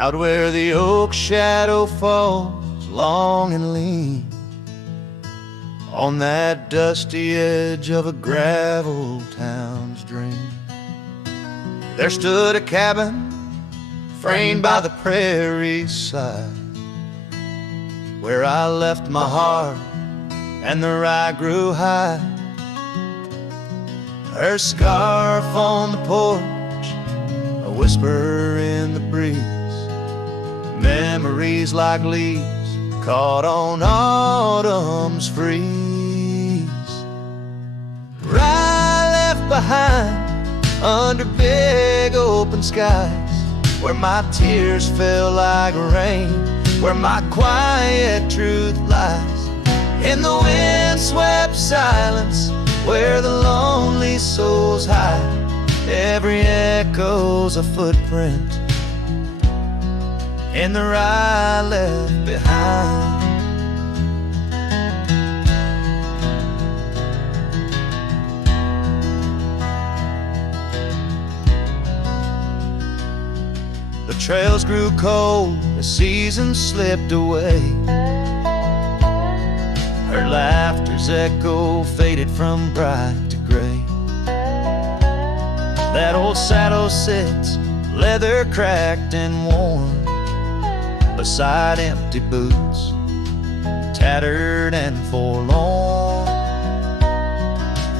out where the oak shadow falls long and lean, on that dusty edge of a gravel town's dream. There stood a cabin framed by the prairie side, where I left my heart and the rye grew high. Her scarf on the porch, a whisper in the breeze, memories like leaves caught on autumn's freeze. Rye left behind under big open skies, where my tears fell like rain, where my quiet truth lies. In the wind-swept silence, where the lonely souls hide, every echo's a footprint in the rye left behind. The trails grew cold, the seasons slipped away. Her laughter's echo faded from bright to gray. That old saddle sits, leather cracked and worn, beside empty boots, tattered and forlorn.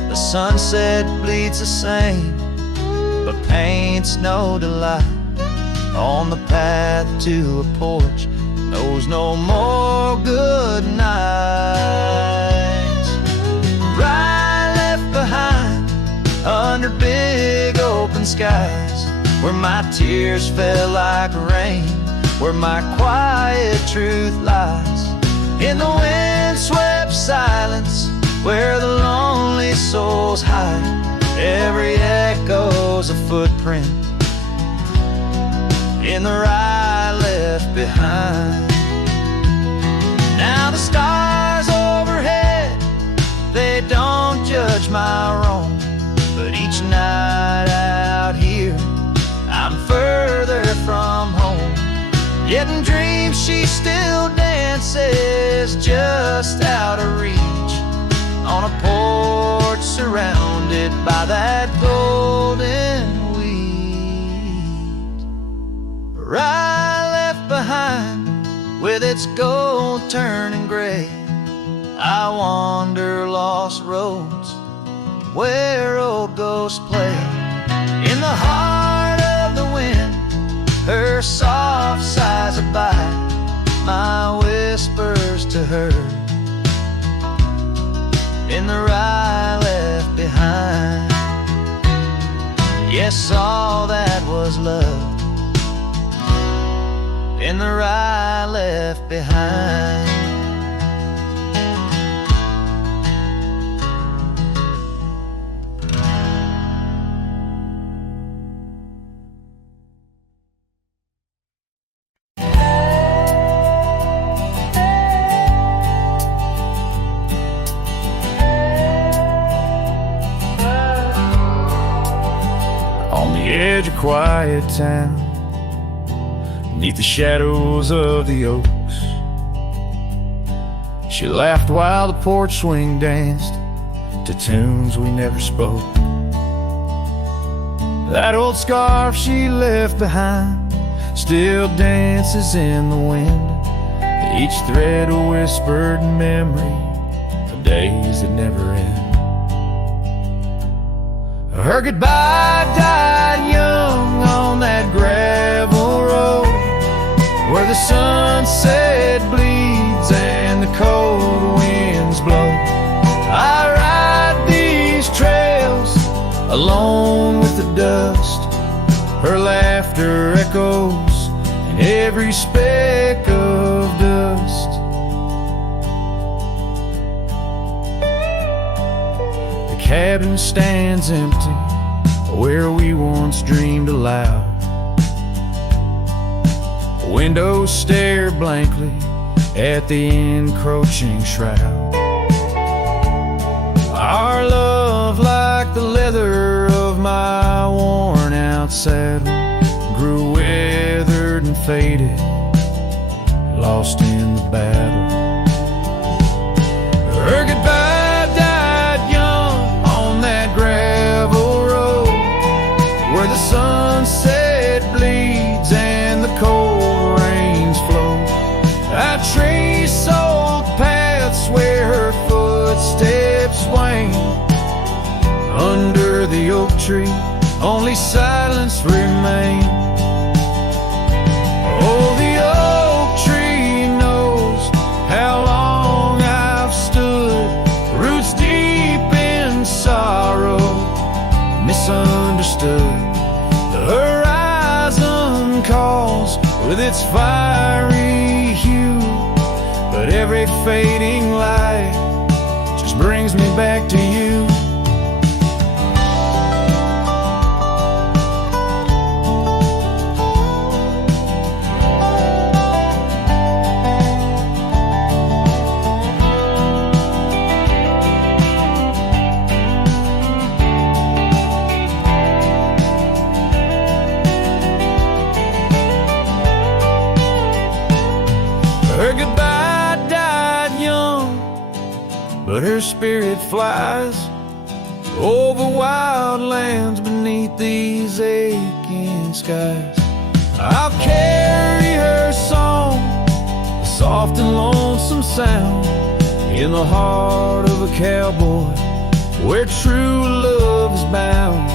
The sunset bleeds the same, but paints no delight on the path to a porch knows no more good nights. Rye left behind under big open skies, where my tears fell like rain, where my quiet truth lies. In the wind-swept silence, where the lonely souls hide, every echo's a footprint in the rye left behind. Now the stars overhead, they don't judge my wrong, but each night out here I'm further from home. Yet in dreams she still dances just out of reach, on a porch surrounded by that golden rye left behind, with its gold turning gray. I wander lost roads where old ghosts play. In the heart of the wind, her soft sighs abide, my whispers to her in the rye left behind. Yes, all that was love in the rye left behind. On the edge of quiet town, beneath the shadows of the oaks, she laughed while the porch swing danced to tunes we never spoke. That old scarf she left behind still dances in the wind, each thread a whispered memory of days that never end. Her goodbye died young on that gravel road, where the sunset bleeds and the cold winds blow. I ride these trails alone with the dust, her laughter echoes in every speck of dust. The cabin stands empty where we once dreamed aloud. Windows stare blankly at the encroaching shroud. Our love, like the leather of my worn out saddle, grew weathered and faded, lost in the battle. Her goodbye died young on that gravel road where the sunset bleeds and the cold rains flow. I trace old paths where her footsteps wane. Under the oak tree, only silence remains. Oh, the oak tree knows how long I've stood, roots deep in sorrow, misunderstood. The horizon calls with its fiery hue, but every fading light just brings me back to you. Her goodbye died young, but her spirit flies over wild lands beneath these aching skies. I'll carry her song, a soft and lonesome sound, in the heart of a cowboy where true love is bound.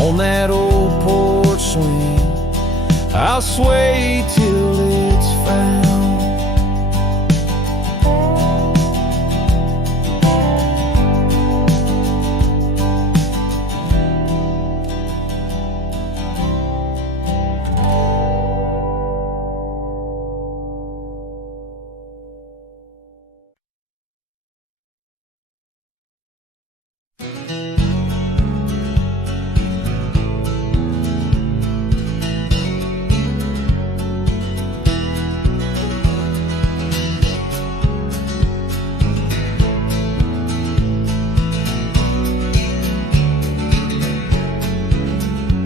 On that old porch swing, I'll sway till it's found.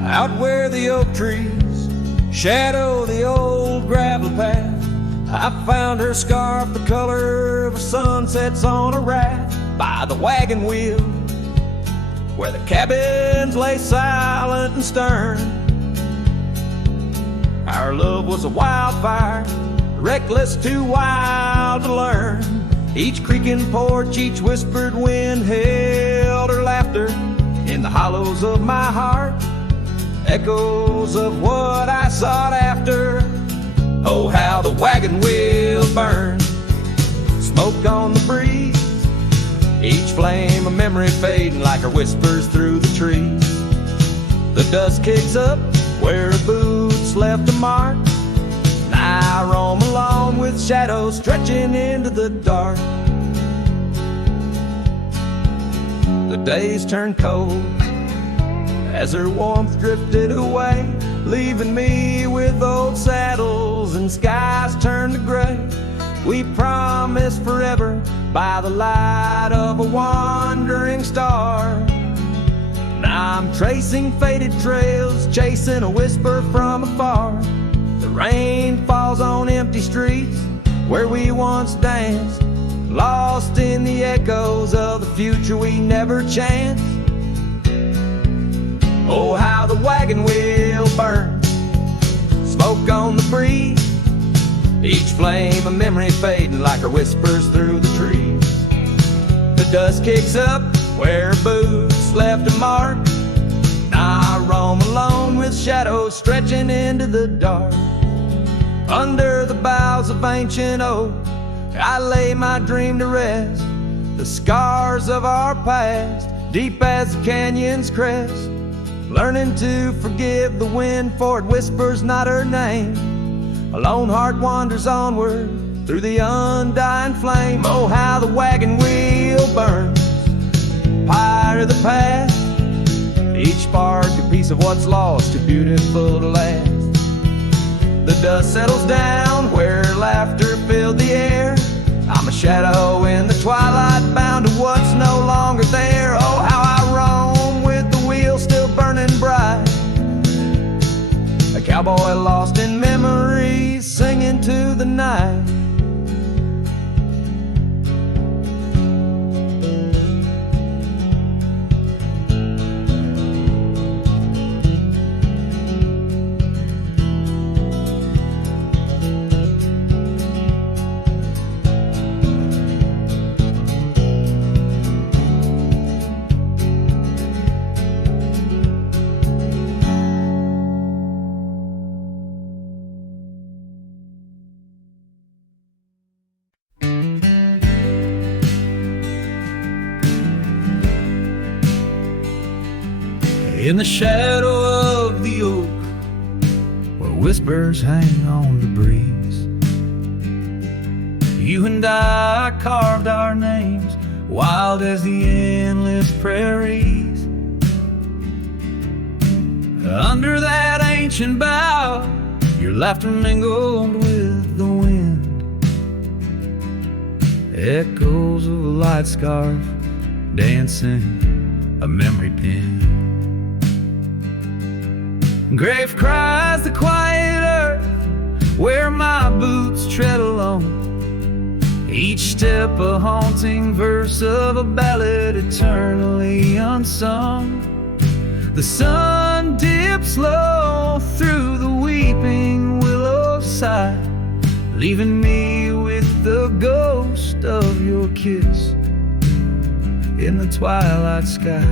Out where the oak trees shadow the old gravel path, I found her scarf the color of a sunsets on a raft by the wagon wheel, where the cabins lay silent and stern. Our love was a wildfire, reckless, too wild to learn. Each creaking porch, each whispered wind held her laughter in the hollows of my heart, echoes of what I sought after. Oh, how the wagon wheel burned, smoke on the breeze, each flame a memory fading like her whispers through the trees. The dust kicks up where her boots left a mark, and I roam alone with shadows stretching into the dark. The days turn cold as her warmth drifted away, leaving me with old saddles and skies turned to gray. We promised forever by the light of a wandering star. Now I'm tracing faded trails, chasing a whisper from afar. The rain falls on empty streets where we once danced, lost in the echoes of the future we never chanced. Oh, how the wagon wheel burns, smoke on the breeze, each flame a memory fading like her whispers through the trees. The dust kicks up where her boots left a mark, now I roam alone with shadows stretching into the dark. Under the boughs of ancient oak, I lay my dream to rest, the scars of our past, deep as the canyon's crest. Learning to forgive the wind, for it whispers not her name. A lone heart wanders onward through the undying flame. Oh, how the wagon wheel burns, pyre of the past, each spark a piece of what's lost, too beautiful to last. The dust settles down where laughter filled the air. I'm a shadow in the twilight, bound to what's no longer there. Oh, how I roam with the wheel still burning bright, a cowboy lost into the night. In the shadow of the oak, where whispers hang on the breeze, you and I carved our names, wild as the endless prairies. Under that ancient bough, your laughter mingled with the wind, echoes of a light scarf dancing a memory pin. Grave cries the quiet earth where my boots tread alone, each step a haunting verse of a ballad eternally unsung. The sun dips low through the weeping willow side, leaving me with the ghost of your kiss in the twilight sky.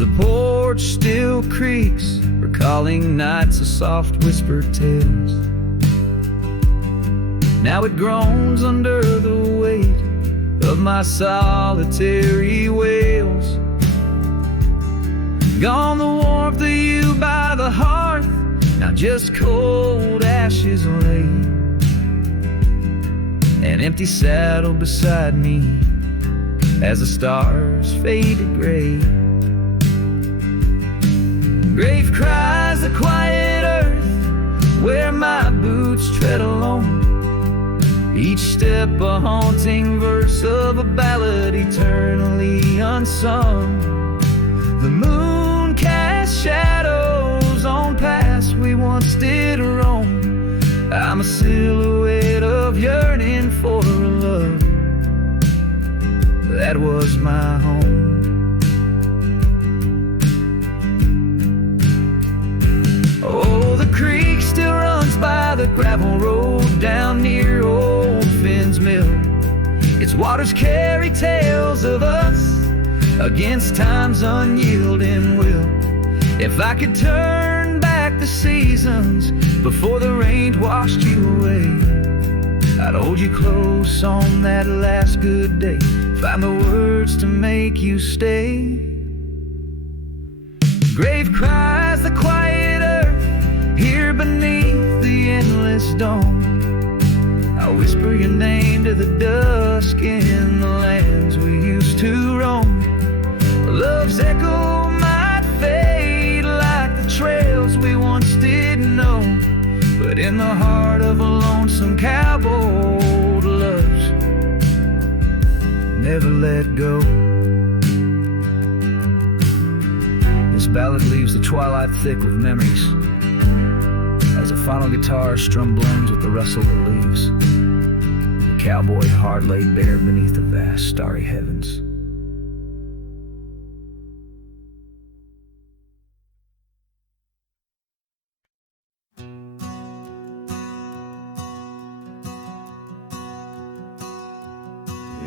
The porch still creaks, recalling nights of soft whispered tales. Now it groans under the weight of my solitary wails. Gone the warmth of you by the hearth, now just cold ashes lay. An empty saddle beside me as the stars fade to gray. Grave cries the quiet earth where my boots tread alone, each step a haunting verse of a ballad eternally unsung. The moon casts shadows on paths we once did roam. I'm a silhouette of yearning for a love that was my home. Oh, the creek still runs by the gravel road down near old Finn's Mill. Its waters carry tales of us against time's unyielding will. If I could turn back the seasons before the rain washed you away, I'd hold you close on that last good day, find the words to make you stay. Grave cries the quiet earth here beneath the endless dome. I'll whisper your name to the dusk in the lands we used to roam. Love's echo might fade like the trails we once did know, but in the heart of a lonesome cowboy, old loves never let go. This ballad leaves the twilight thick with memories as a final guitar strum blends with the rustle of leaves. The cowboy heart laid bare beneath the vast starry heavens.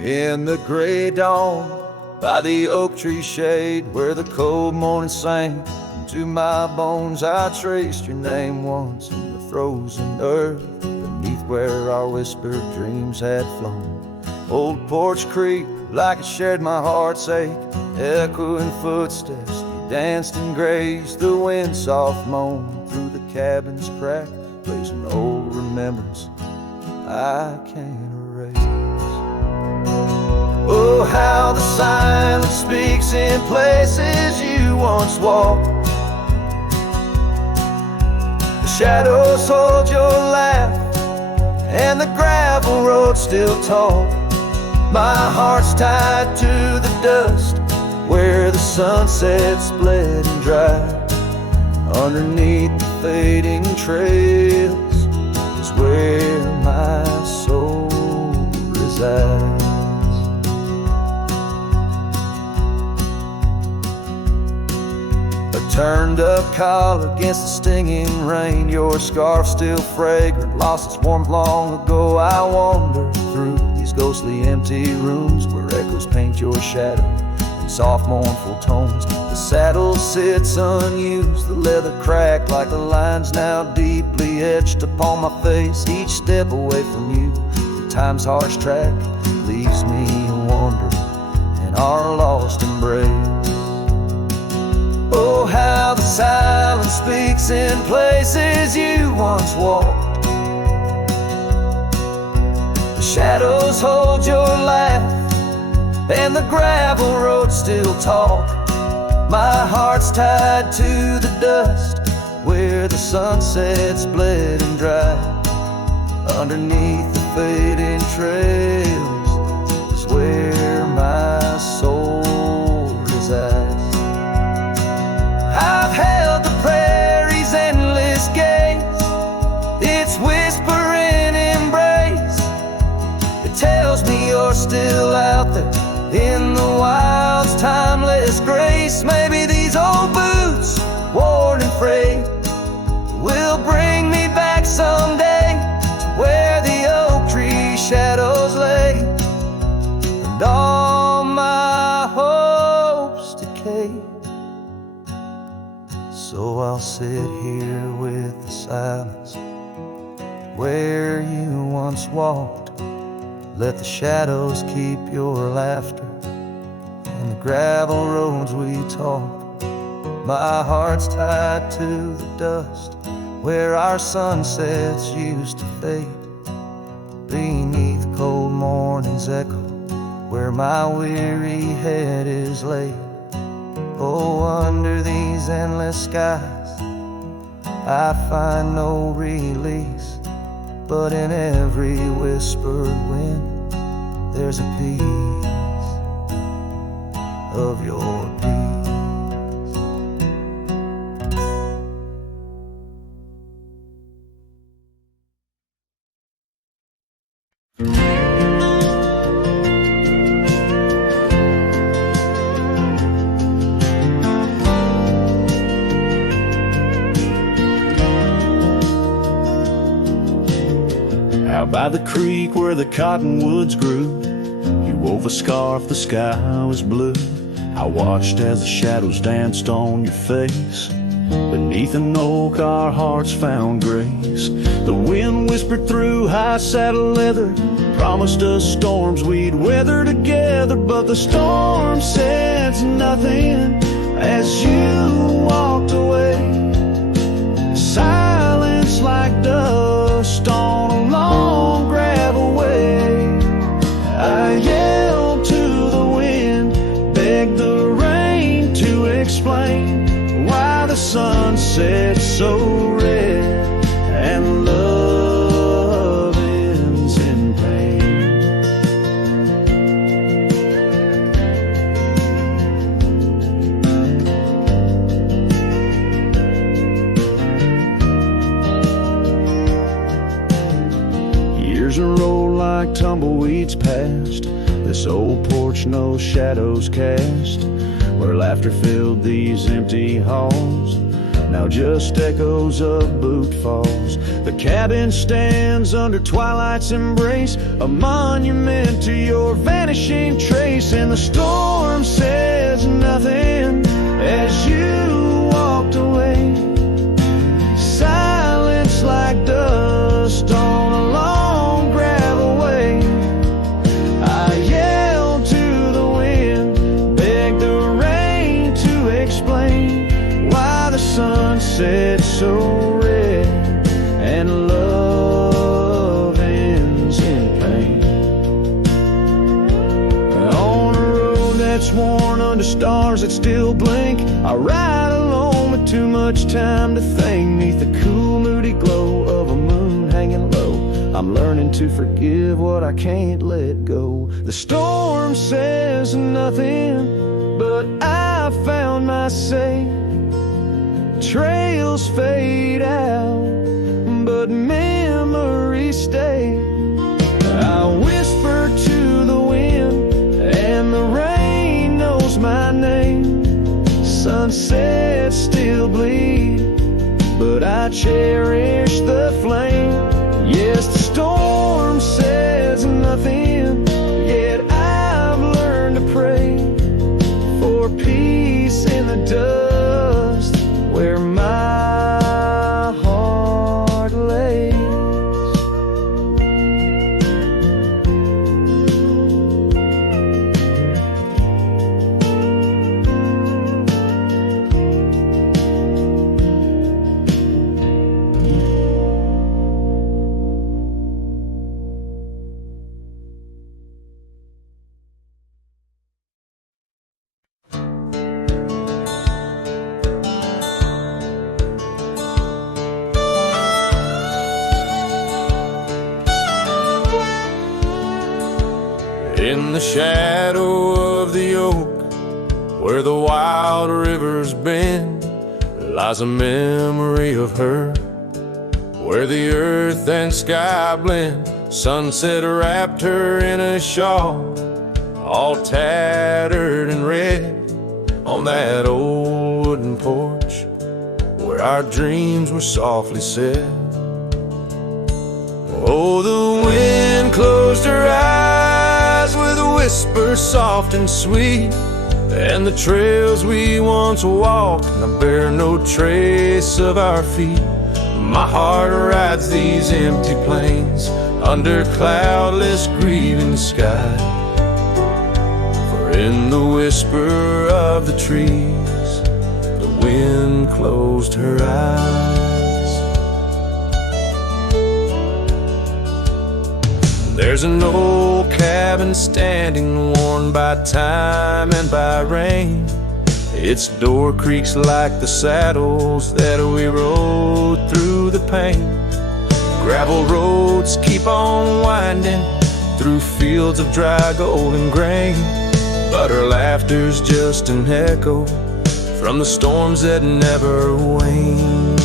In the gray dawn, by the oak tree shade, where the cold morning sank into my bones, I traced your name once in the frozen earth, beneath where our whispered dreams had flown. Old Porch Creek, like it shared my heart's ache, echoing footsteps, you danced and grazed. The wind soft moaned through the cabin's crack, plays an old remembrance I can't erase. Oh, how the silence speaks in places you once walked. The shadows hold your laugh, and the gravel road still tall. My heart's tied to the dust where the sunset split and dry. Underneath the fading trails is where my soul resides. A turned up collar against the stinging rain, your scarf still fragrant, lost its warmth long ago. I wander through these ghostly empty rooms where echoes paint your shadow in soft mournful tones. The saddle sits unused, the leather cracked like the lines now deeply etched upon my face. Each step away from you, time's harsh track leaves me wandering in our lost embrace. Oh, how the silence speaks in places you once walked. The shadows hold your laugh, and the gravel roads still talk. My heart's tied to the dust where the sunsets bled and dried. Underneath the fading trails is where my soul resides. I've held the prairie's endless gaze, its whispering embrace. It tells me you're still out there in the wild's timeless grace. Maybe these old boots, worn and frayed, will bring me back someday to where the oak tree shadows lay, and all my hopes decay. So I'll sit here with the silence where you once walked. Let the shadows keep your laughter and the gravel roads we talk. My heart's tied to the dust where our sunsets used to fade. Beneath cold morning's echo where my weary head is laid. Oh, under these endless skies I find no release, but in every whispered wind there's a piece of your peace. Out by the creek where the cottonwoods grew, you wove a scarf, the sky was blue. I watched as the shadows danced on your face. Beneath an oak our hearts found grace. The wind whispered through high saddle leather, promised us storms we'd weather together. But the storm said nothing as you walked away. Silence like dust on a long gravel way. I yelled to the wind, begged the rain to explain why the sun set so red and love ends in pain. Years roll like tumbleweeds past this old porch no shadows cast, where laughter filled these empty halls, now just echoes of boot falls. The cabin stands under twilight's embrace, a monument to your vanishing trace. And the storm says nothing as you walked away. Silence like dust on a long gravel way. I yelled to the wind, begged the rain to explain why the sun set so red and love ends in pain. On a road that's worn under stars that still blink, I ride alone with too much time to think. Neath the cool moody glow of a moon hanging low, I'm learning to forgive what I can't let go. The storm says nothing, but I found my say trails fade out, but memories stay. I whisper to the wind, and the rain knows my name. Sunsets still bleed, but I cherish the flame. Yes, the storm says nothing, yet I've learned to pray for peace in the dust where my heart lays. In the shadow of the oak, where the wild rivers bend, lies a memory of her, where the earth and sky blend. Sunset wrapped her in a shawl, all tattered and red, on that old wooden porch where our dreams were softly said. Oh, the wind closed her eyes with a whisper soft and sweet, and the trails we once walked now bear no trace of our feet. My heart rides these empty plains under cloudless grieving sky, for in the whisper of the trees the wind closed her eyes. There's an old cabin standing, worn by time and by rain. Its door creaks like the saddles that we rode through the pain. Gravel roads keep on winding through fields of dry golden grain, but her laughter's just an echo from the storms that never wane.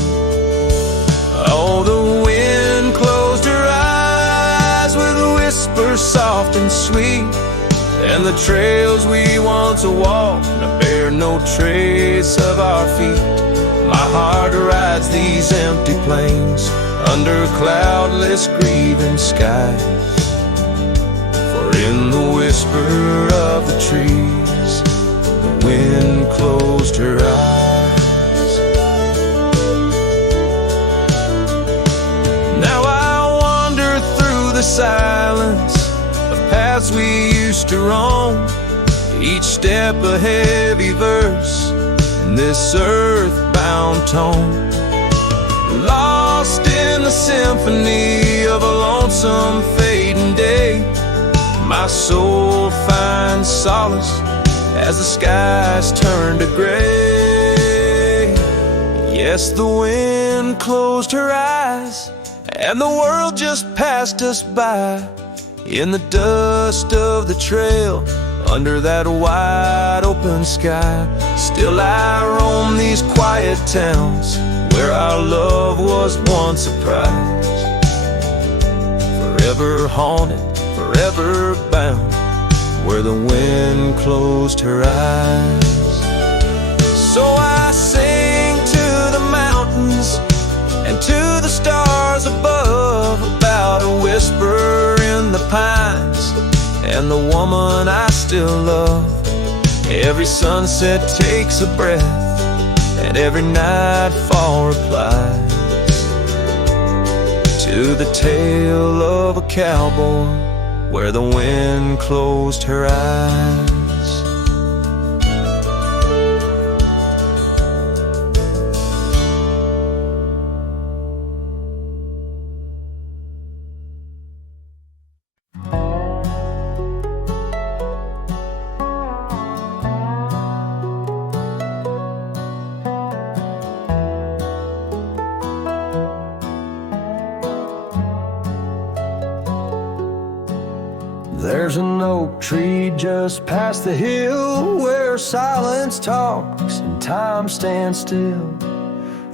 Oh, the wind closed her eyes with a whisper soft and sweet, and the trails we once walked now bear no trace of our feet. My heart rides these empty plains under cloudless grieving skies, for in the whisper of the trees the wind closed her eyes. Now I wander through the silence of paths we used to roam, each step a heavy verse in this earthbound tone, lost in the symphony of a lonesome fading day. My soul finds solace as the skies turn to gray. Yes, the wind closed her eyes, and the world just passed us by, in the dust of the trail under that wide open sky. Still I roam these quiet towns where our love was once a prize, forever haunted, forever bound, where the wind closed her eyes. So I sing to the mountains and to the stars above about a whisper in the pines and the woman I still love. Every sunset takes a breath, and every nightfall replies to the tale of a cowboy where the wind closed her eyes. There's an oak tree just past the hill where silence talks and time stands still.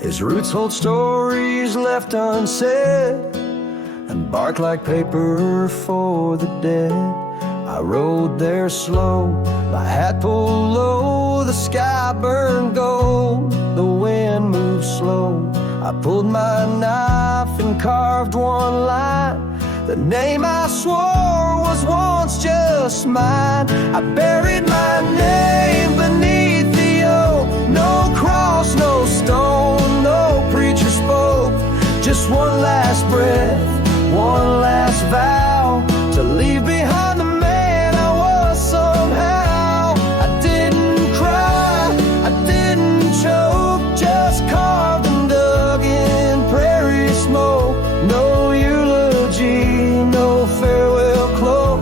His roots hold stories left unsaid and bark like paper for the dead. I rode there slow, my hat pulled low, the sky burned gold, the wind moved slow. I pulled my knife and carved one line, the name I swore was once just mine. I buried my name beneath the oak, no cross, no stone, no preacher spoke. Just one last breath, one last vow, to leave behind the man I was somehow. I didn't cry, I didn't choke, just carved and dug in prairie smoke. No eulogy, no farewell cloak.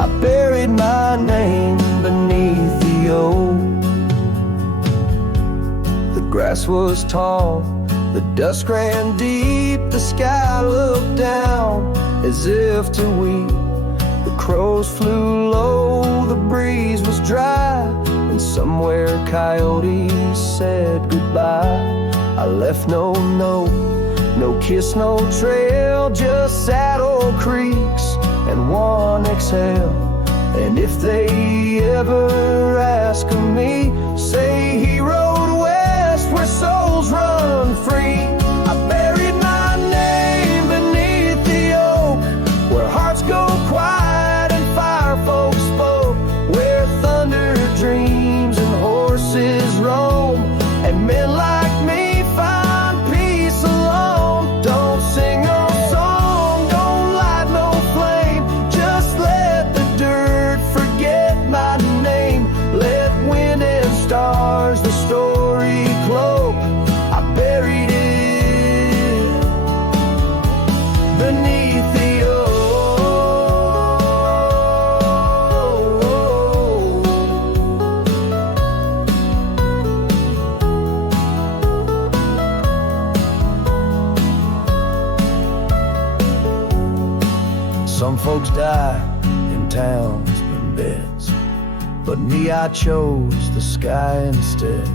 I buried my name beneath the oak. The grass was tall, the dusk ran deep, the sky looked down as if to weep. The crows flew low, the breeze was dry, and somewhere coyotes said goodbye. I left no note, no kiss, no trail, just sad old creeks and one exhale. And if they ever ask of me, say he rode west where souls run free. I buried my name beneath the oak, where hearts go quiet and fire folks spoke, where thunder dreams and horses roam, and men like me find peace alone. Don't sing no song, don't light no flame, just let the dirt forget my name. Let wind and stars the story cloak. I buried it beneath the oak. Some folks die in towns and beds, but me, I chose the sky instead.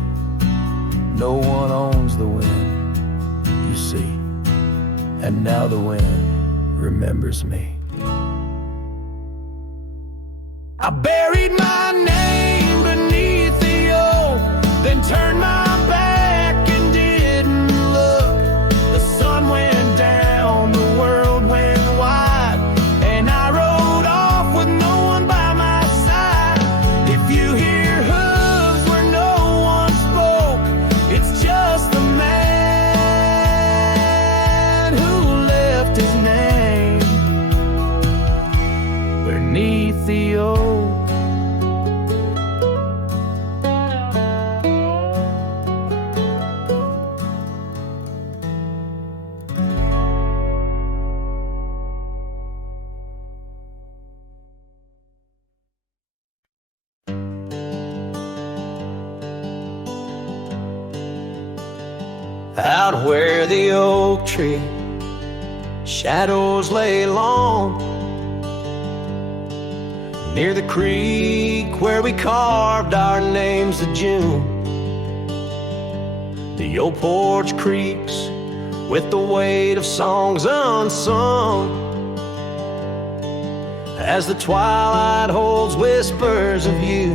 No one owns the wind, you see, and now the wind remembers me. I buried my name beneath the oak, then turned my back and didn't look. The sun went down, the world went wide, and I rode off with no one by my side. If you hear hooves where no one spoke, it's just the man who left his name beneath the oak. Out where the oak tree shadows lay long, near the creek where we carved our names of June. The old porch creaks with the weight of songs unsung, as the twilight holds whispers of you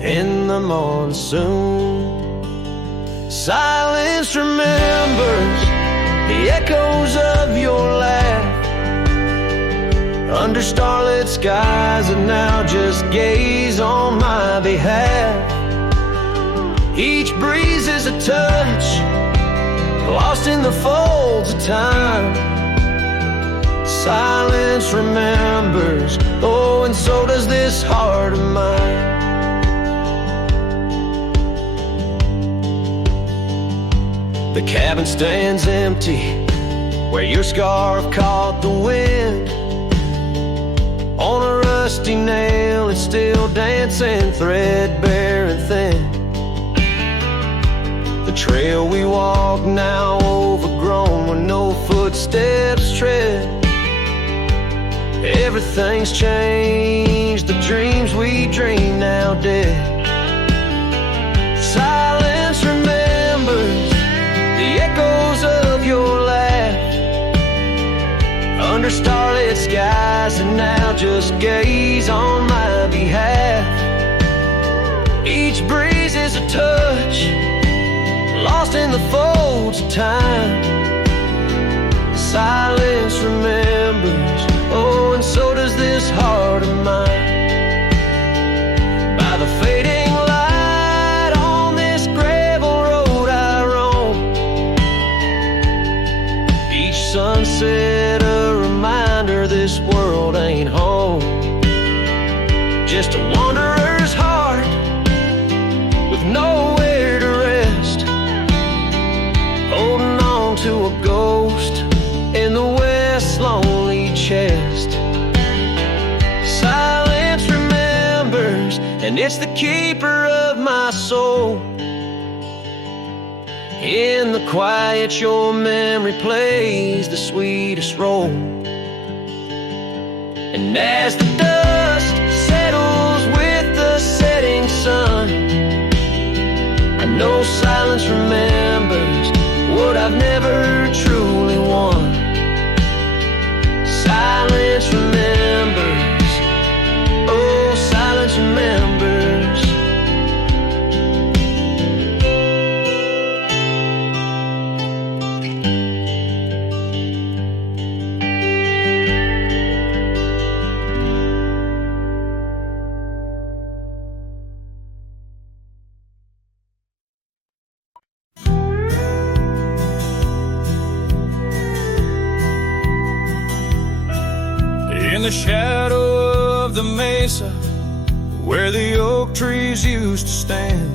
in the monsoon. Silence remembers the echoes of your laugh under starlit skies that now just gaze on my behalf. Each breeze is a touch lost in the folds of time. Silence remembers, oh, and so does this heart of mine. The cabin stands empty where your scarf caught the wind. On a rusty nail, it's still dancing threadbare and thin. The trail we walk now overgrown where no footsteps tread. Everything's changed, the dreams we dream now dead. Silence remembers under starlit skies, and now just gaze on my behalf. Each breeze is a touch, lost in the folds of time. Silence remembers, oh, and so does this heart of mine. By the fading light on this gravel road I roam, each sunset a reminder this world ain't home. Just a wanderer's heart with nowhere to rest, holding on to a ghost in the west's lonely chest. Silence remembers, and it's the keeper of my soul. In the quiet your memory plays the sweetest role. And as the dust settles with the setting sun, I know silence remembers what I've never truly won. Silence remembers, oh, silence remembers. In the shadow of the mesa, where the oak trees used to stand,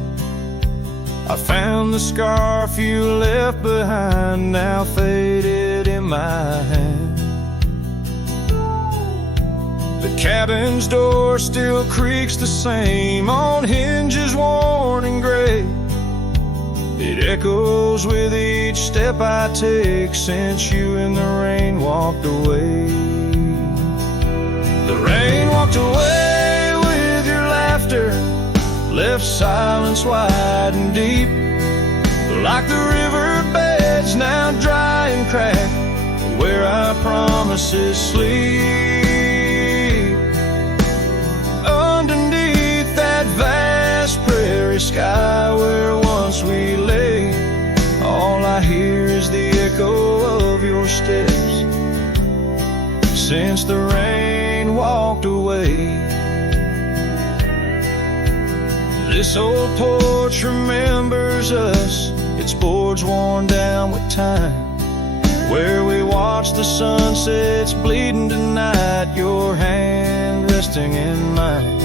I found the scarf you left behind, now faded in my hand. The cabin's door still creaks the same, on hinges worn and gray. It echoes with each step I take since you in the rain walked away. The rain walked away with your laughter, left silence wide and deep, like the riverbeds now dry and cracked, where our promises sleep. Underneath that vast prairie sky where once we lay, all I hear is the echo of your steps since the rain walked away. This old porch remembers us, its boards worn down with time, where we watch the sunsets bleeding tonight, your hand resting in mine.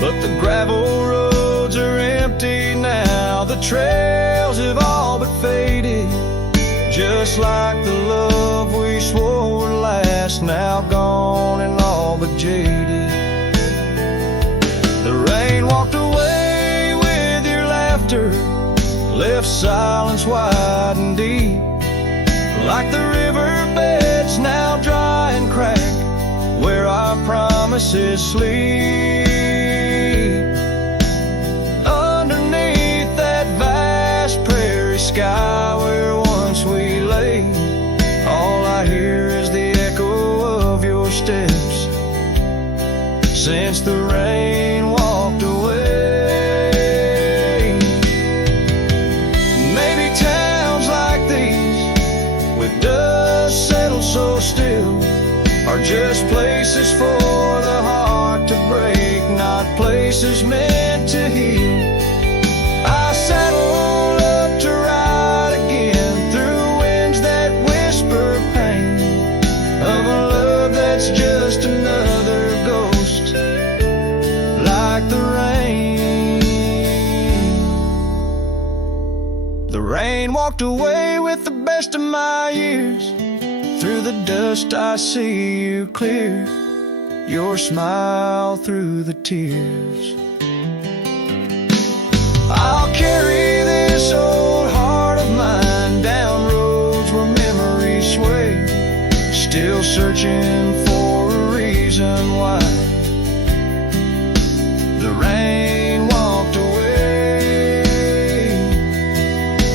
But the gravel roads are empty now, the trails have all but faded, just like the love we swore would last, now gone and all but jaded. The rain walked away with your laughter, left silence wide and deep, like the riverbeds now dry and cracked, where our promises sleep. Underneath that vast prairie sky where once we lay, all I hear is the echo of your steps since the rain walked away. Maybe towns like these, with dust settled so still, are just places for the heart to break, not places meant to heal. I saddle up to ride again through winds that whisper pain of a love that's just another ghost, like the rain. The rain walked away with the best of my years. Through the dust I see you clear, your smile through the tears. I'll carry this old heart of mine down roads where memories sway, still searching for a reason why the rain walked away.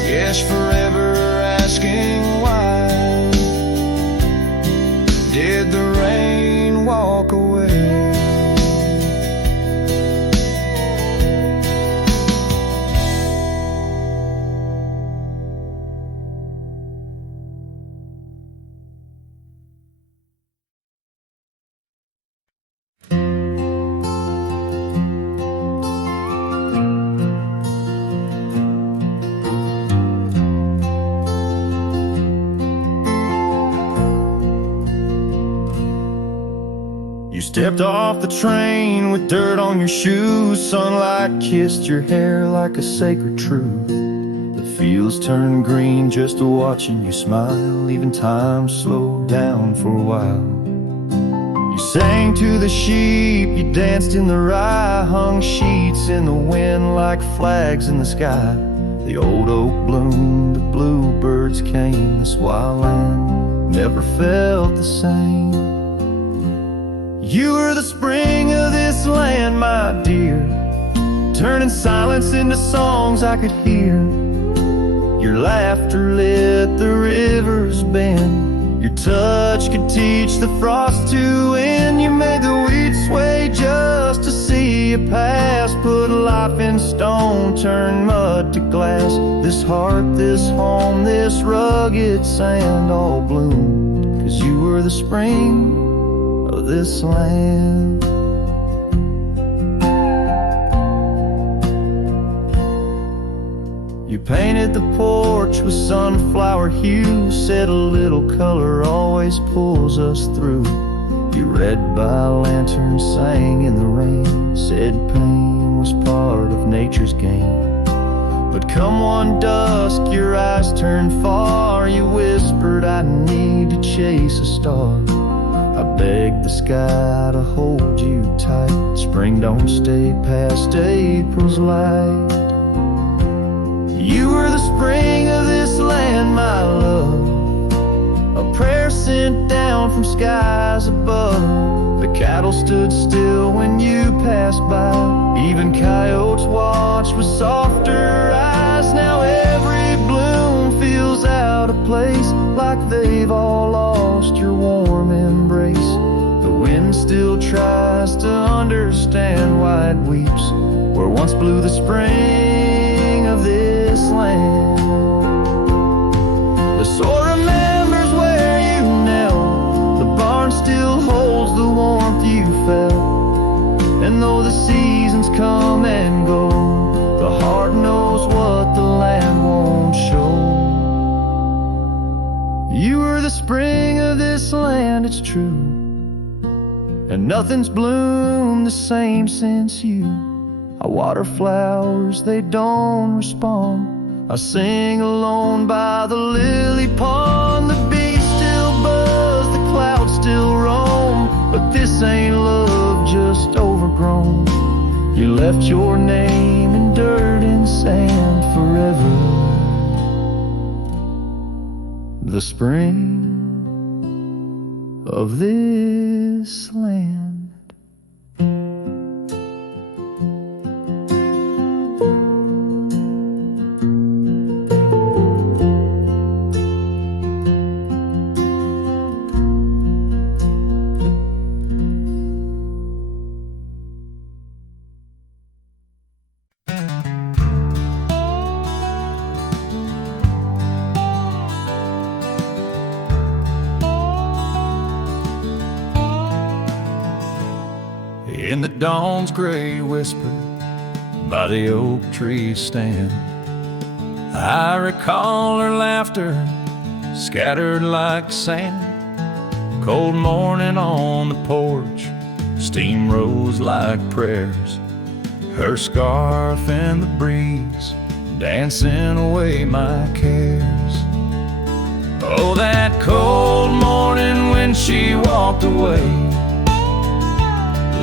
Yes, forever asking why did stepped off the train with dirt on your shoes. Sunlight kissed your hair like a sacred truth. The fields turned green just watching you smile. Even time slowed down for a while. You sang to the sheep, you danced in the rye, hung sheets in the wind like flags in the sky. The old oak bloomed, the bluebirds came. This wild land never felt the same. You were the spring of this land, my dear, turning silence into songs I could hear. Your laughter lit the river's bend. Your touch could teach the frost to end. You made the weeds sway just to see you pass. Put life in stone, turn mud to glass. This heart, this home, this rugged sand all bloomed 'cause you were the spring of this land. You painted the porch with sunflower hues, said a little color always pulls us through. You read by lanterns, sang in the rain, said pain was part of nature's game. But come one dusk, your eyes turned far. You whispered, I need to chase a star. I begged the sky to hold you tight. Spring don't stay past April's light. You were the spring of this land, my love, a prayer sent down from skies above. The cattle stood still when you passed by. Even coyotes watched with softer eyes. Now every bloom feels out of place, like they've all lost your warm embrace. The wind still tries to understand why it weeps where once blew the spring of this land. The soil remembers where you knelt. The barn still holds the warmth you felt. And though the seasons come and go, the heart knows what the land won't show. You were the spring of this land, it's true, and nothing's bloomed the same since you. I water flowers, they don't respond. I sing alone by the lily pond. The bees still buzz, the clouds still roam, but this ain't love just overgrown. You left your name in dirt and sand forever. The spring of this land. In the dawn's gray whisper by the oak tree stand, I recall her laughter scattered like sand. Cold morning on the porch, steam rose like prayers. Her scarf in the breeze, dancing away my cares. Oh, that cold morning when she walked away,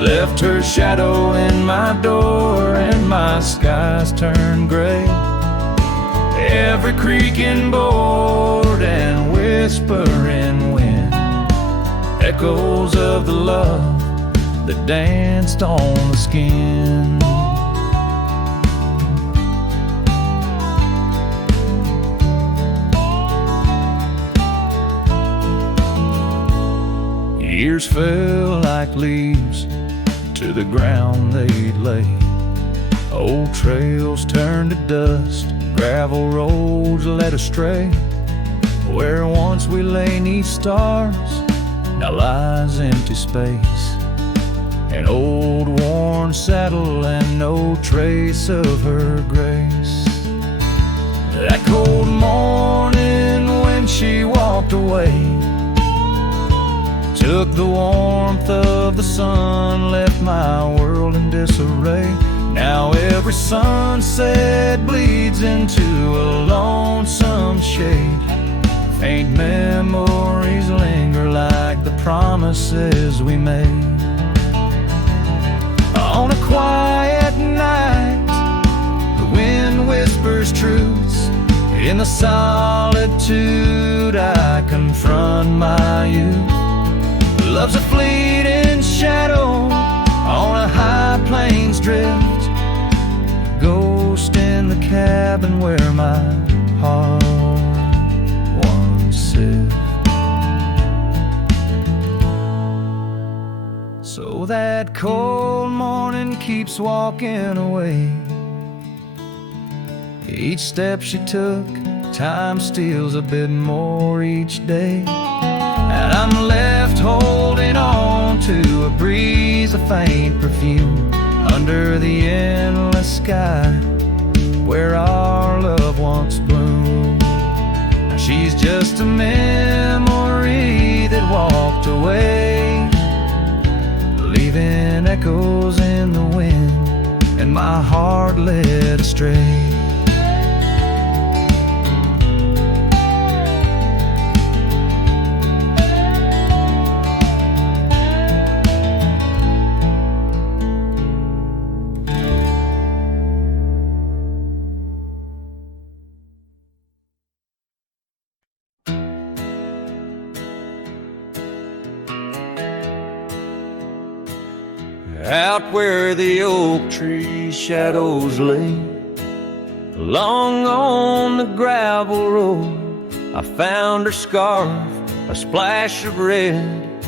left her shadow in my door and my skies turned gray. Every creaking board and whispering wind, echoes of the love that danced on the skin. Years fell like leaves to the ground they'd lay. Old trails turned to dust, gravel roads led astray. Where once we lay 'neath stars, now lies empty space. An old worn saddle and no trace of her grace. That cold morning when she walked away, Took the warmth of the sun, left my world in disarray. Now every sunset bleeds into a lonesome shade. Faint memories linger like the promises we made. On a quiet night, the wind whispers truths. In the solitude I confront my youth. Love's a fleeting shadow on a high plains drift, ghost in the cabin where my heart once sit. So that cold morning keeps walking away. Each step she took, time steals a bit more each day. And I'm left holding on to a breeze of faint perfume under the endless sky where our love once bloomed. Now she's just a memory that walked away, leaving echoes in the wind and my heart led astray. Out where the oak tree shadows lay, along on the gravel road, I found her scarf, a splash of red,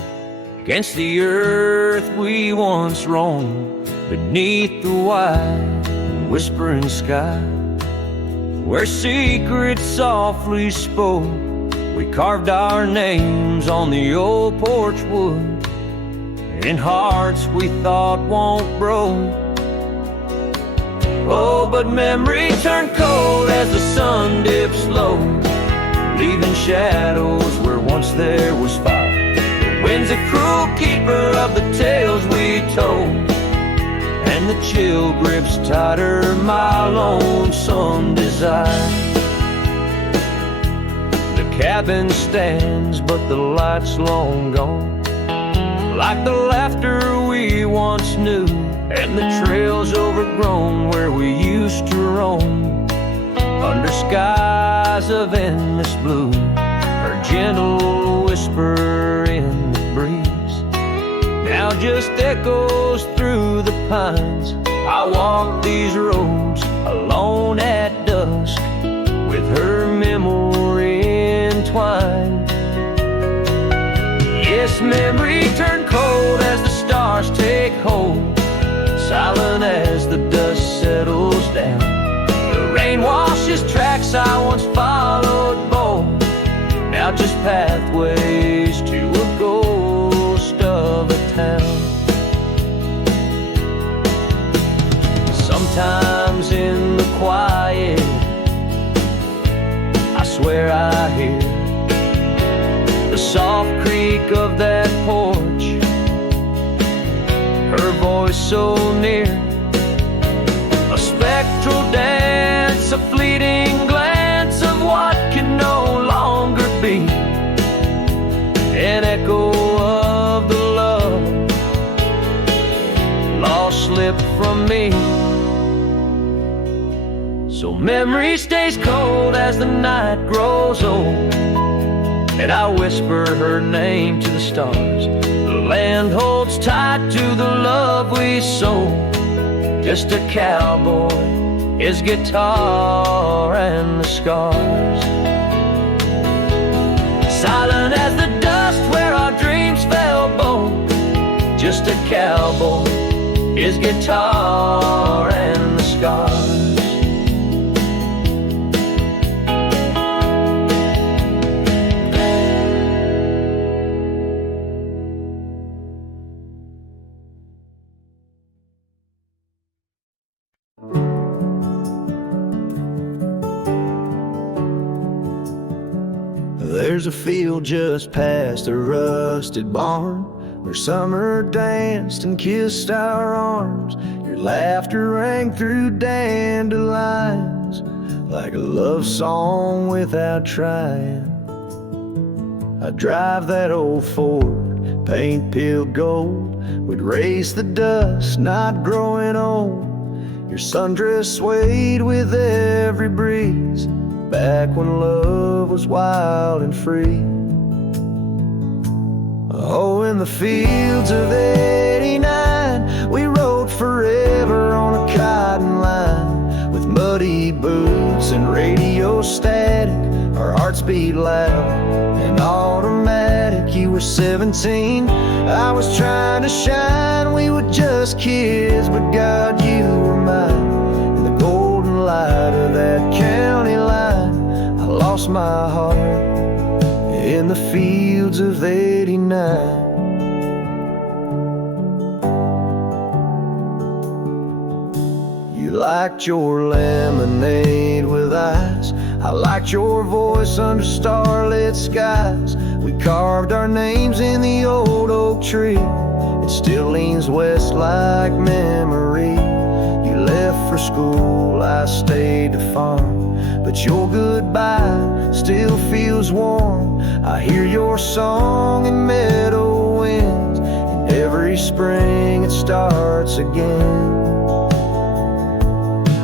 against the earth we once roamed, beneath the wide and whispering sky, where secrets softly spoke. We carved our names on the old porch wood, in hearts we thought won't grow. Oh, but memory turned cold as the sun dips low, leaving shadows where once there was fire. The wind's a cruel keeper of the tales we told, and the chill grips tighter my lonesome desire. The cabin stands, but the light's long gone, like the laughter we once knew, and the trails overgrown where we used to roam, under skies of endless blue. Her gentle whisper in the breeze now just echoes through the pines. I walk these roads alone at dusk, with her memory entwined. Yes, memory turned cold as the stars take hold, silent as the dust settles down. The rain washes tracks I once followed bold, now just pathways to a ghost of a town. Sometimes in the quiet, I swear I hear the soft creak of that porch, her voice so near, a spectral dance, a fleeting glance of what can no longer be, an echo of the love lost slipped from me. So memory stays cold as the night grows old, and I whisper her name to the stars. The land holds tight to the love we sold, just a cowboy, his guitar and the scars. Silent as the dust where our dreams fell bold, just a cowboy, his guitar and the scars. There's a field just past a rusted barn where summer danced and kissed our arms. Your laughter rang through dandelions like a love song without trying. I drive that old Ford, paint peeled gold, would race the dust, not growing old. Your sundress swayed with every breeze, back when love was wild and free. Oh, in the fields of '89, we rode forever on a cotton line, with muddy boots and radio static. Our hearts beat loud and automatic. You were 17, I was trying to shine. We were just kids, but God, you were mine. In the golden light of that county line, I lost my heart in the fields of '89. You liked your lemonade with ice, I liked your voice under starlit skies. We carved our names in the old oak tree, it still leans west like memory. You left for school, I stayed to farm, but your goodbye still feels warm. I hear your song in meadow winds, and every spring it starts again.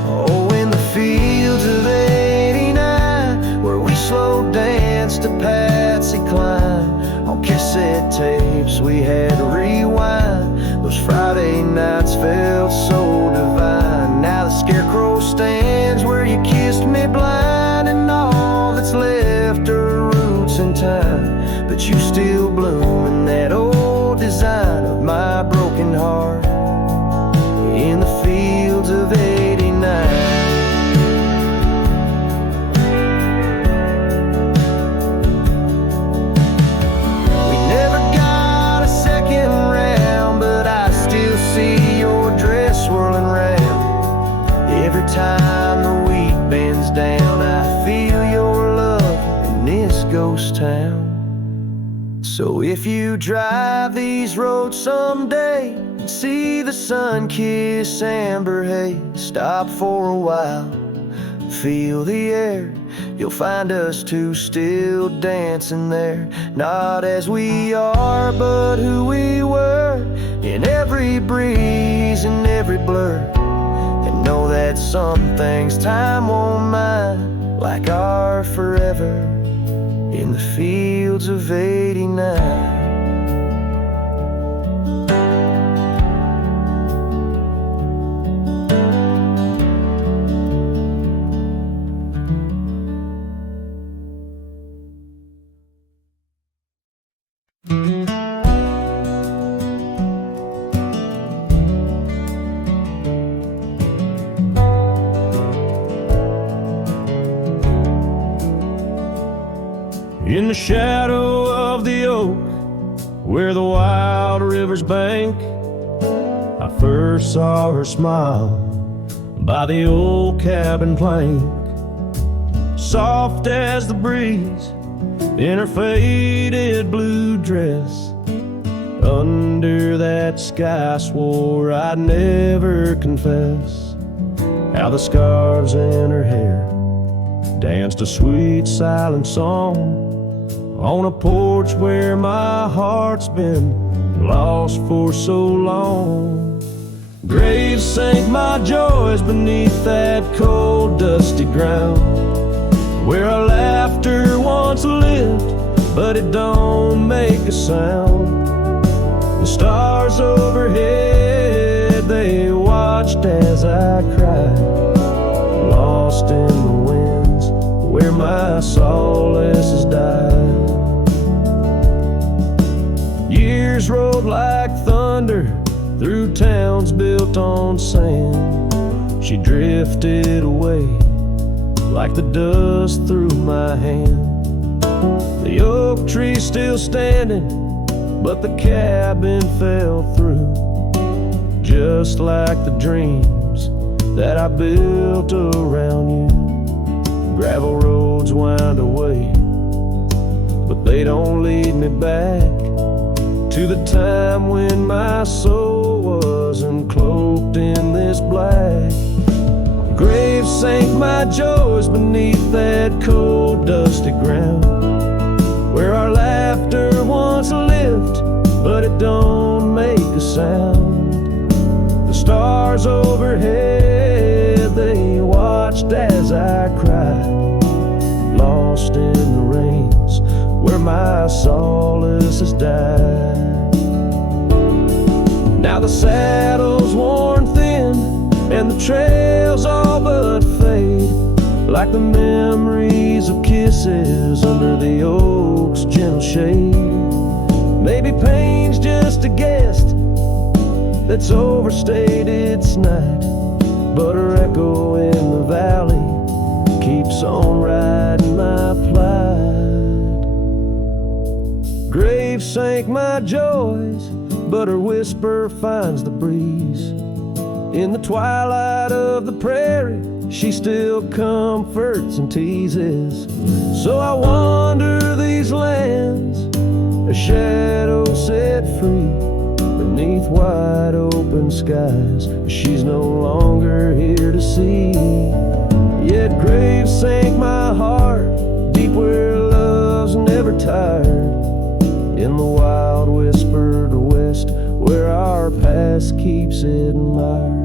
Oh, in the fields of '89, where we slow danced to Patsy Cline. On cassette tapes we had to rewind, those Friday nights felt so divine. Now the scarecrow stands where you kissed me blind, and all that's left are roots in time. But you still bloom in that old design of my broken heart in the fields of '89. Time the wheat bends down, I feel your love in this ghost town. So if you drive these roads someday and see the sun-kissed amber haze, stop for a while, feel the air. You'll find us two still dancing there, not as we are, but who we were, in every breeze and every blur. Know that some things time won't mind, like our forever in the fields of '89. In the shadow of the oak, where the wild river's bank, I first saw her smile by the old cabin plank. Soft as the breeze in her faded blue dress, under that sky I swore I'd never confess. How the scarves in her hair danced a sweet silent song on a porch where my heart's been lost for so long. Graves sank my joys beneath that cold dusty ground, where our laughter once lived, but it don't make a sound. The stars overhead, they watched as I cried, lost in the winds where my solace has died. Years rolled like thunder through towns built on sand. She drifted away like the dust through my hand. The oak tree still standing, but the cabin fell through, just like the dreams that I built around you. Gravel roads wind away but they don't lead me back to the time when my soul wasn't cloaked in this black. Graves sank my joys beneath that cold, dusty ground, where our laughter once lived, but it don't make a sound. The stars overhead, they watched as I cried, lost in the rains where my solace has died. Now the saddle's worn thin and the trails all but fade, like the memories of kisses under the oak's gentle shade. Maybe pain's just a guest that's overstayed its night, but her echo in the valley keeps on riding my plight. Grave sank my joys, but her whisper finds the breeze. In the twilight of the prairie, she still comforts and teases. So I wander these lands, a shadow set free, beneath wide open skies she's no longer here to see. Yet graves sank my heart, deep where love's never tired, in the wild whispered west, where our past keeps it admired.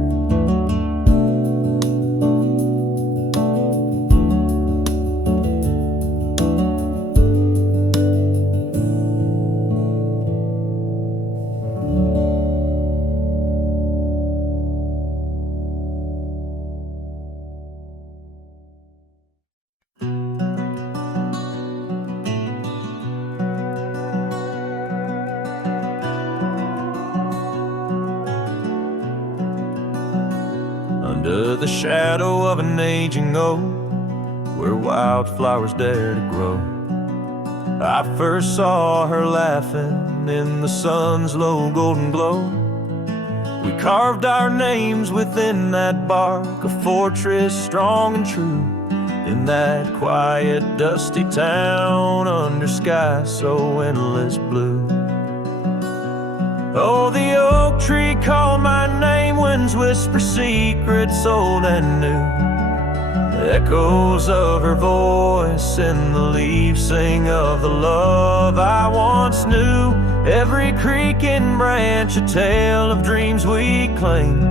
Under the shadow of an aging oak, where wildflowers dare to grow, I first saw her laughing in the sun's low golden glow. We carved our names within that bark, a fortress strong and true, in that quiet, dusty town under skies so endless blue. Oh, the oak tree called my name, winds whisper secrets old and new. Echoes of her voice in the leaves sing of the love I once knew. Every creaking branch a tale of dreams we claim.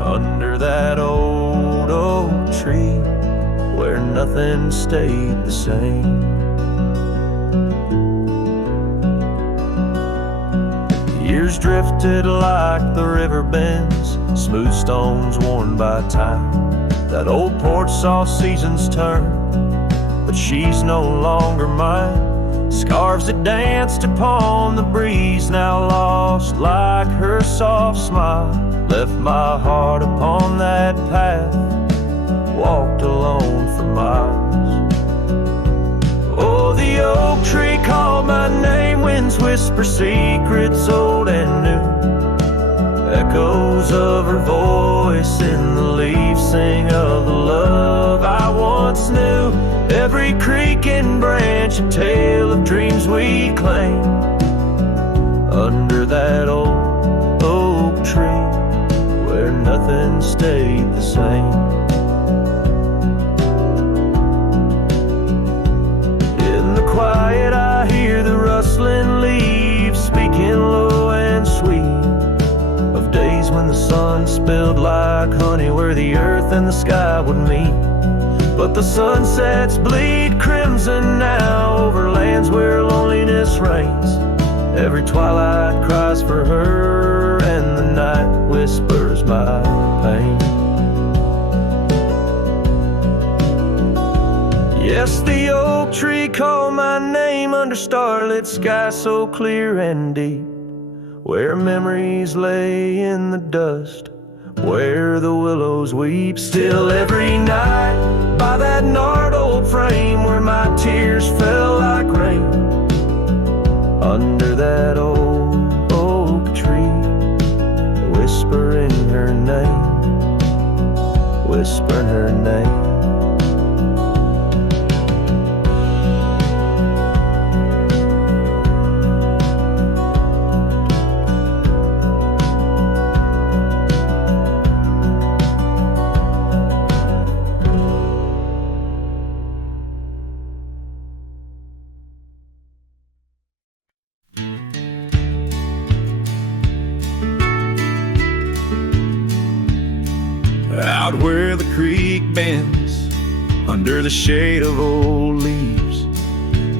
Under that old oak tree where nothing stayed the same. Years drifted like the river bends, smooth stones worn by time. That old porch saw seasons turn, but she's no longer mine. Scarves that danced upon the breeze, now lost like her soft smile, left my heart upon that path, walked alone for miles. Oh, the oak tree called my name, winds whisper secrets old and new. Echoes of her voice in the leaves sing of the love I once knew. Every creaking branch a tale of dreams we claim. Under that old oak tree where nothing stayed the same. In the quiet I hear the rustling leaves speaking low and sweet, of days when the sun spilled like honey where the earth and the sky would meet. But the sunsets bleed crimson now over lands where loneliness reigns. Every twilight cries for her and the night whispers my pain. Yes, the oak tree called my name under starlit sky so clear and deep, where memories lay in the dust, where the willows weep. Still every night by that gnarled old frame where my tears fell like rain. Under that old oak tree, whispering her name, whispering her name. creek bends under the shade of old leaves.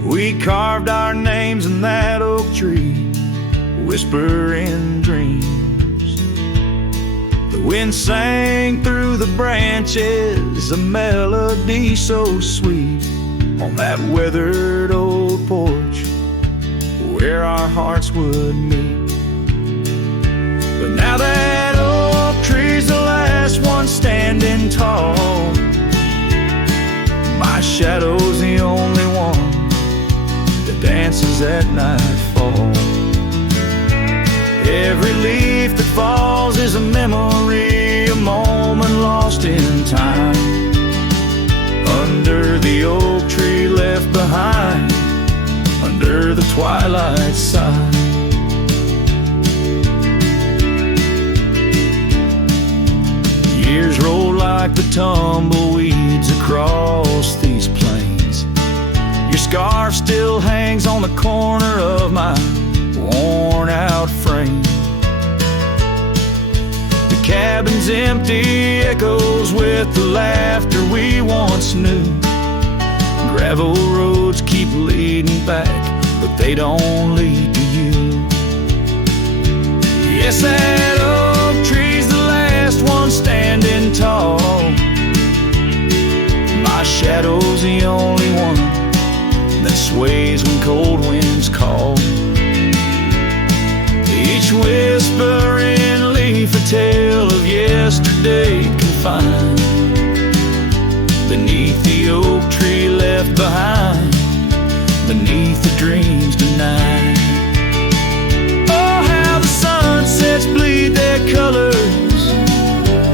We carved our names in that oak tree, whispering dreams. The wind sang through the branches, a melody so sweet, on that weathered old porch where our hearts would meet. But now that oak tree's the last one standing tall, my shadow's the only one that dances at nightfall. Every leaf that falls is a memory, a moment lost in time, under the oak tree left behind, under the twilight side. Years roll like the tumbleweeds across these plains. Your scarf still hangs on the corner of my worn out frame. The cabin's empty, echoes with the laughter we once knew. Gravel roads keep leading back, but they don't lead to you. Yes, that oak tree's the last one standing tall, my shadow's the only one that sways when cold winds call. Each whispering leaf a tale of yesterday confined, beneath the oak tree left behind, beneath the dreams denied. Oh, how the sunsets bleed their colors,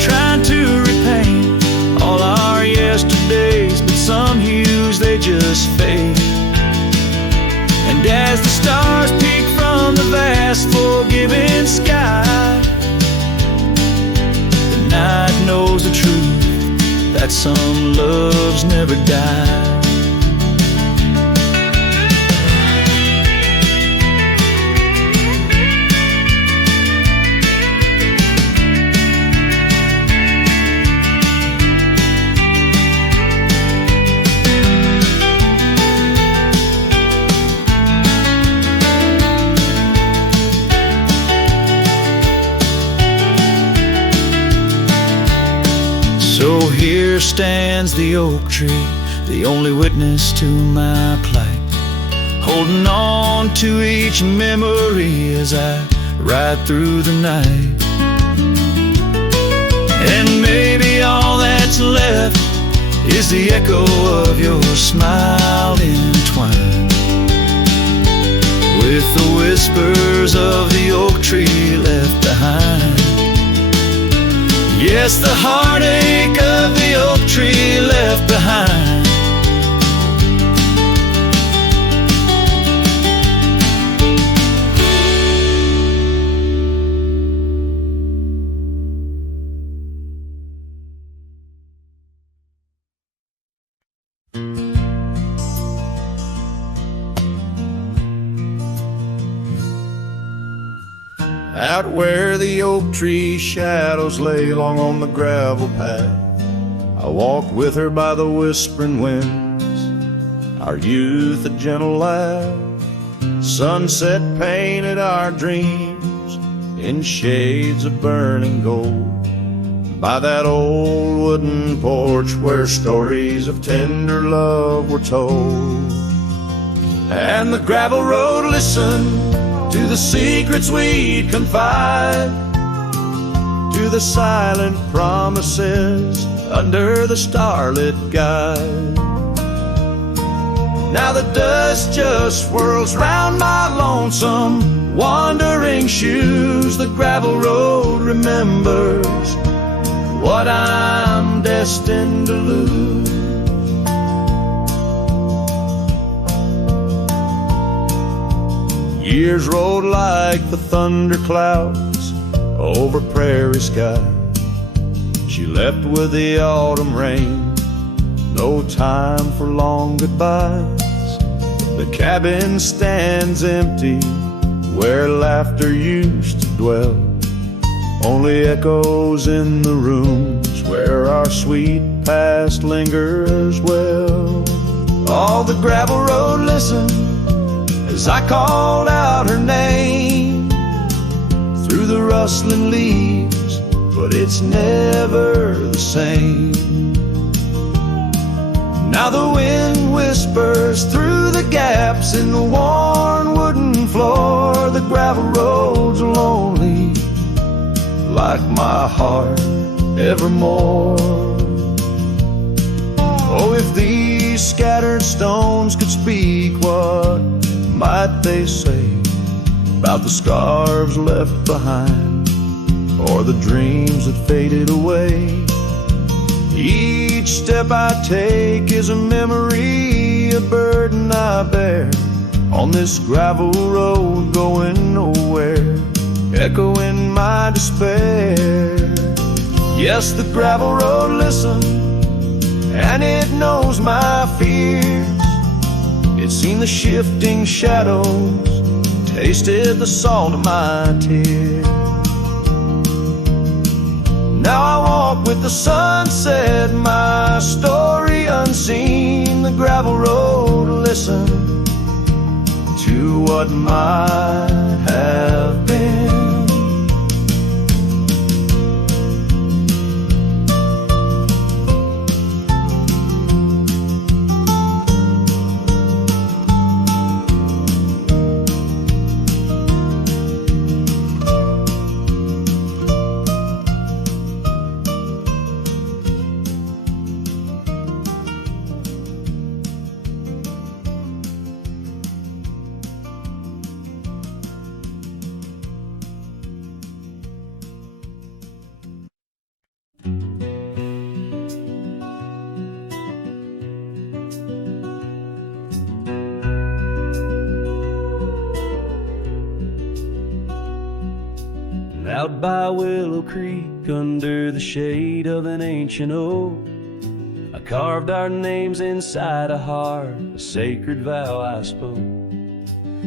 trying to repaint all our yesterdays, but some hues they just fade. And as the stars peek from the vast forgiving sky, the night knows the truth, that some loves never die. So here stands the oak tree, the only witness to my plight, holding on to each memory as I ride through the night. And maybe all that's left is the echo of your smile entwined with the whispers of the oak tree left behind. Yes, the heartache of the oak tree left behind. Out where the oak tree shadows lay long on the gravel path, I walked with her by the whispering winds, our youth a gentle laugh. Sunset painted our dreams in shades of burning gold, by that old wooden porch where stories of tender love were told. And the gravel road listened to the secrets we'd confide, to the silent promises under the starlit guide. Now the dust just swirls round my lonesome wandering shoes. The gravel road remembers what I'm destined to lose. Years rolled like the thunder clouds over prairie sky. She left with the autumn rain, no time for long goodbyes. The cabin stands empty where laughter used to dwell, only echoes in the rooms where our sweet past lingers well. All the gravel road listened as I called out her name through the rustling leaves, but it's never the same. Now the wind whispers through the gaps in the worn wooden floor. The gravel road's lonely, like my heart evermore. Oh, if these scattered stones could speak, what might they say about the scars left behind, or the dreams that faded away? Each step I take is a memory, a burden I bear on this gravel road going nowhere, echoing my despair. Yes, the gravel road listens, and it knows my fears. It's seen the shifting shadows, tasted the salt of my tears. Now I walk with the sunset, my story unseen. The gravel road listen to what might have been. Out by Willow Creek, under the shade of an ancient oak, I carved our names inside a heart, a sacred vow I spoke.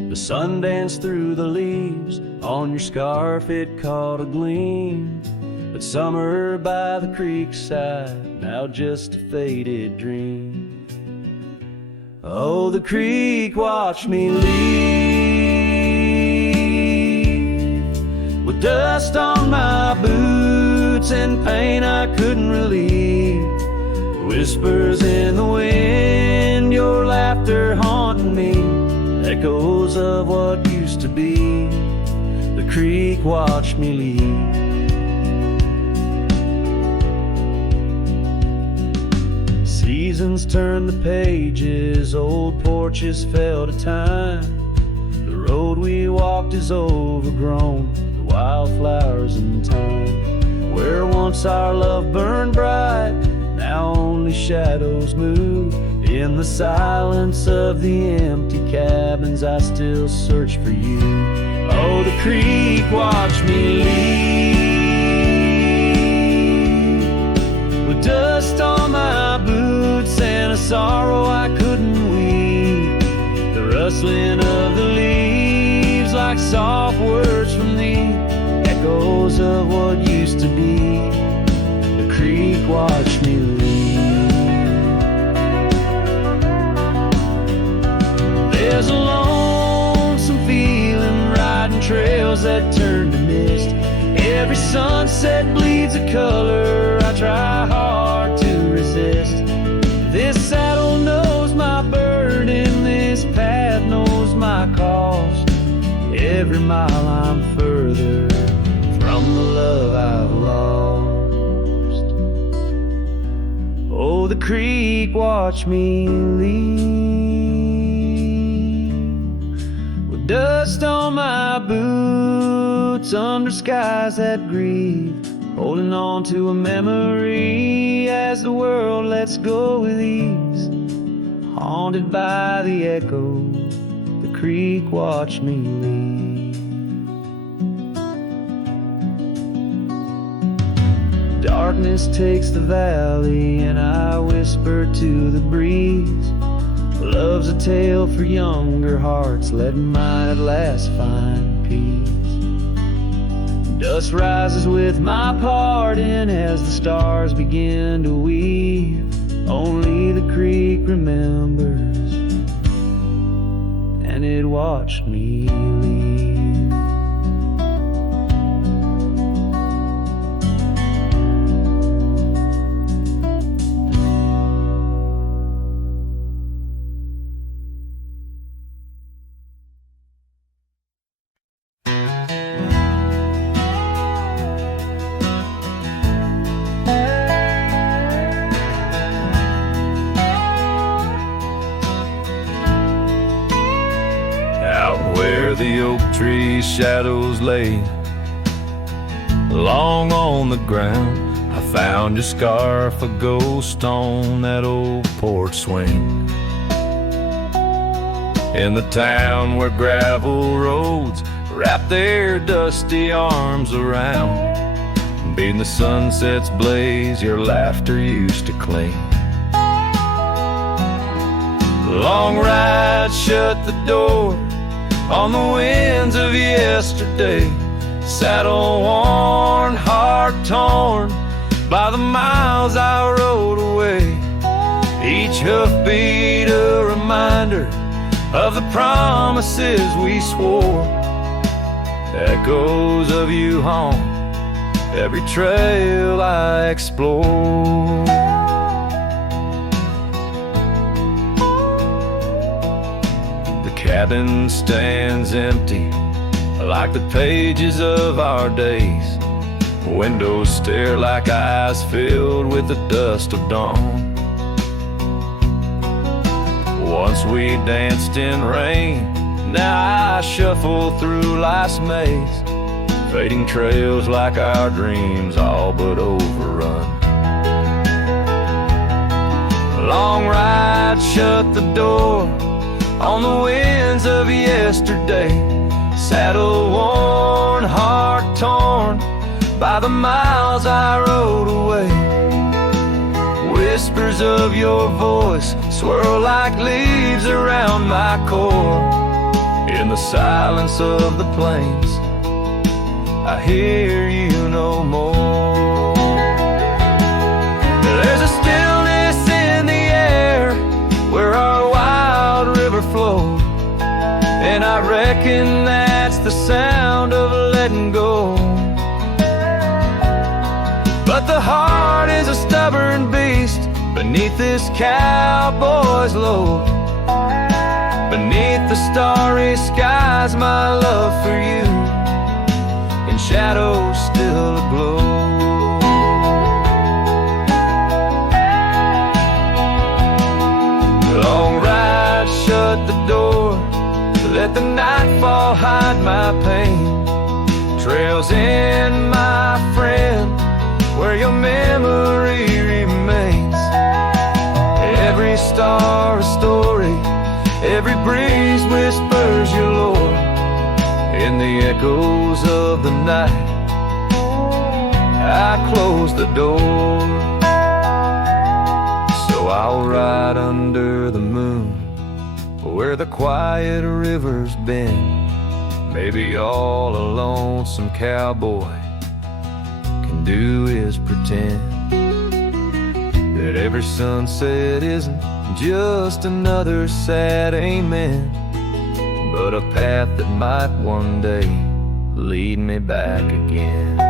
The sun danced through the leaves, on your scarf it caught a gleam. But summer by the creek side, now just a faded dream. Oh, the creek watched me leave, with dust on my boots and pain I couldn't relieve. Whispers in the wind, your laughter haunting me, echoes of what used to be. The creek watched me leave. Seasons turn the pages, old porches fell to time. The road we walked is overgrown, the wildflowers in time. Where once our love burned bright, now only shadows move. In the silence of the empty cabins, I still search for you. Oh, the creek watched me leave, with dust on my boots and a sorrow I couldn't weep. The rustling of the leaves like soft words from thee, echoes of what used to be. The creek watched me leave. There's a lonesome feeling riding trails that turn to mist. Every sunset bleeds a color I try hard to resist. This saddle knows my burden, this path knows my cost. Every mile I'm further from the love I've lost. Oh, the creek watched me leave, with dust on my boots under skies that grieve, holding on to a memory as the world lets go with ease. Haunted by the echo, the creek watched me leave. Darkness takes the valley and I whisper to the breeze. Love's a tale for younger hearts, let mine at last find peace. Dust rises with my pardon as the stars begin to weave. Only the creek remembers, and it watched me leave. Where the oak tree's shadows lay long on the ground, I found your scarf, a ghost on that old porch swing. In the town where gravel roads wrap their dusty arms around, beating the sunset's blaze, your laughter used to cling. Long ride shut the door on the winds of yesterday, saddle worn, heart torn by the miles I rode away. Each hoofbeat a reminder of the promises we swore, echoes of you haunt every trail I explore. Cabin stands empty like the pages of our days. Windows stare like eyes filled with the dust of dawn. Once we danced in rain, now I shuffle through life's maze, fading trails like our dreams all but overrun. Long ride shut the door on the winds of yesterday, saddle worn, heart torn by the miles I rode away. Whispers of your voice swirl like leaves around my core. In the silence of the plains, I hear you no more. There's a stillness in the air where our wild river flowed, and I reckon that's the sound of letting go. But the heart is a stubborn beast beneath this cowboy's load. Beneath the starry skies, my love for you in shadows still aglow. Long ride shut the door, let the nightfall hide my pain. Trails in, my friend, where your memory remains. Every star a story, every breeze whispers your lore. In the echoes of the night, I close the door. So I'll ride under the moon, where the quiet river's been. Maybe all a lonesome cowboy can do is pretend that every sunset isn't just another sad amen, but a path that might one day lead me back again.